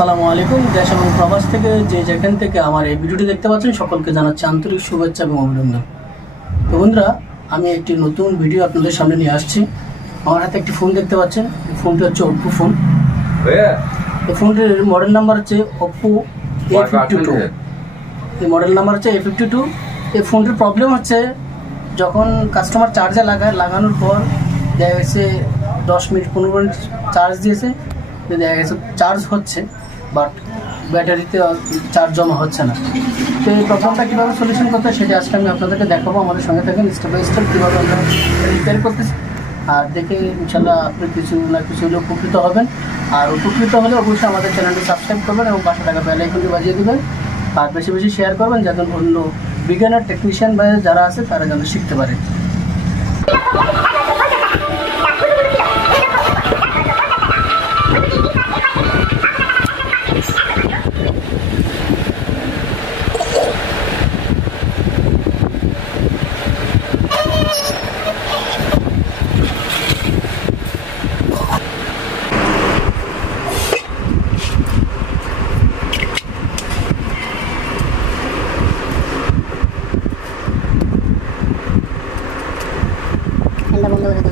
আসসালামু আলাইকুম। দেশ এবং প্রবাস থেকে যে যেখান থেকে আমার এই ভিডিওটি দেখতে পাচ্ছেন সকলকে জানাচ্ছি আন্তরিক শুভেচ্ছা এবং অভিনন্দন। তো বন্ধুরা, আমি একটি নতুন ভিডিও আপনাদের সামনে নিয়ে আসছি। আমার হাতে একটি ফোন দেখতে পাচ্ছেন, এই ফোনটি হচ্ছে ওপ্পো ফোন। এই ফোনটির মডেল নাম্বার হচ্ছে ওপ্পো A52। এই মডেল নাম্বার হচ্ছে A52। এই ফোনটির প্রবলেম হচ্ছে যখন কাস্টমার চার্জে লাগানোর পর দেখা গেছে 10 মিনিট 15 মিনিট চার্জ দিয়েছে, দেখা গেছে চার্জ হচ্ছে বাট ব্যাটারিতে চার্জ জমা হচ্ছে না। তো এই প্রবলেমটা কীভাবে সলিউশন করতে হয় সেটা আজকে আমি আপনাদেরকে দেখাবো। আমাদের সঙ্গে থাকেন, স্টেপ বাই স্টেপ কীভাবে আমরা রিপেয়ার করতেছি, আর দেখে ইনশাল্লাহ আপনি কিছু না কিছু হলে উপকৃত হবেন। আর উপকৃত হলে অবশ্যই আমাদের চ্যানেলটি সাবস্ক্রাইব করবেন এবং পাশে টাকা বেল আইকনটি বাজিয়ে দেবেন, আর বেশি বেশি শেয়ার করবেন যাতে অন্য বিজ্ঞানের টেকনিশিয়ান বা যারা আছে তারা যেন শিখতে পারে। বন্ধ করে দেবো।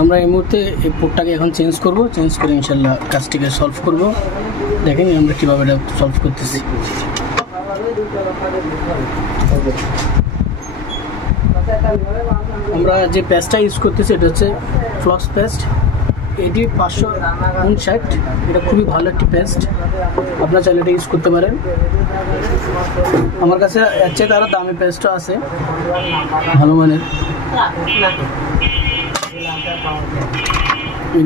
আমরা এই মুহূর্তে এই পোর্টটাকে এখন চেঞ্জ করব, চেঞ্জ করে ইনশাল্লাহ কাজটিকে সলভ করব। দেখেন আমরা কীভাবে এটা সলভ করতেছি। আমরা যে পেস্টটা ইউজ করতেছি এটা হচ্ছে ফ্লক্স পেস্ট, এটি 559। এটা খুবই ভালো একটি পেস্ট, আপনার চাইলে এটা ইউজ করতে পারেন। আমার কাছে এর চেয়ে আরও দামি পেস্টও আছে ভালো মানের,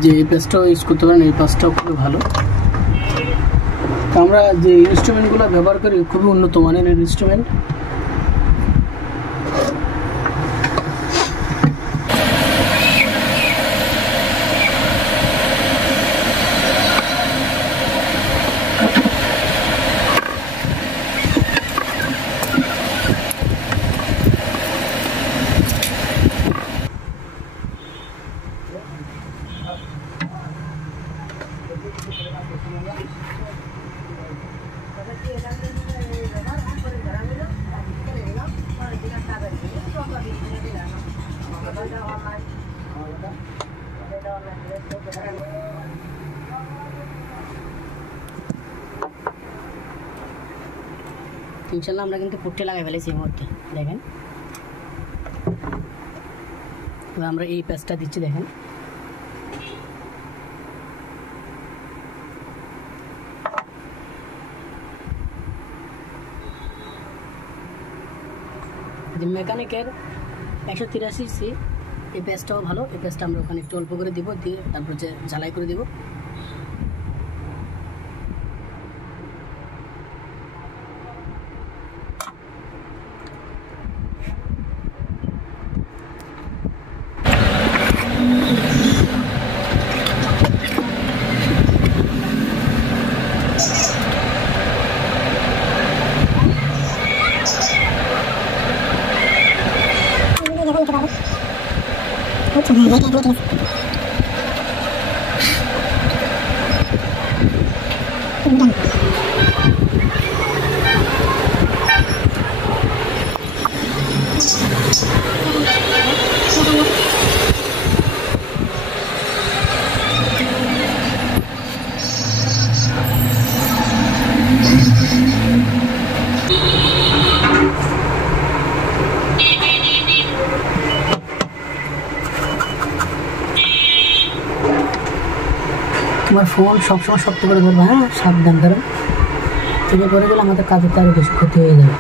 যে এই পেস্টটাও ইউজ করতে পারেন। এই পেস্টটাও খুবই ভালো। আমরা যে ইনস্ট্রুমেন্টগুলো ব্যবহার করি খুবই উন্নত মানের ইনস্ট্রুমেন্ট। ইনশাল্লাহ আমরা কিন্তু পুট্টি লাগাই ফেলেছি এই মুহূর্তে। দেখেন এবার আমরা এই পেস্টটা দিচ্ছি। দেখেন মেকানিকের 183 এই পেস্টটাও ভালো। এই পেস্টটা আমরা ওখানে একটু অল্প করে দিব, দিয়ে তারপর যে ঝালাই করে দিব। তোমার ফোন সবসময় শক্ত করে ধরবে, হ্যাঁ সাবধান ধরো, থেকে পরে গেলে আমাদের কাজের তো আরও বেশি ক্ষতি হয়ে যাবে।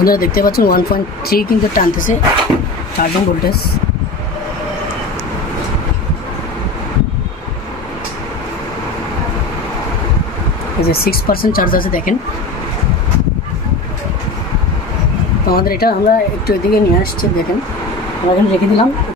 বন্ধুরা দেখতে পাচ্ছেন 1.3 কিন্তু টানতেছে চার্জিং ভোল্টেজ। এই যে 6% চার্জ আছে দেখেন। তো আমাদের এটা আমরা একটু এদিকে নিয়ে আসছি, দেখেন আমরা এখানে রেখে দিলাম।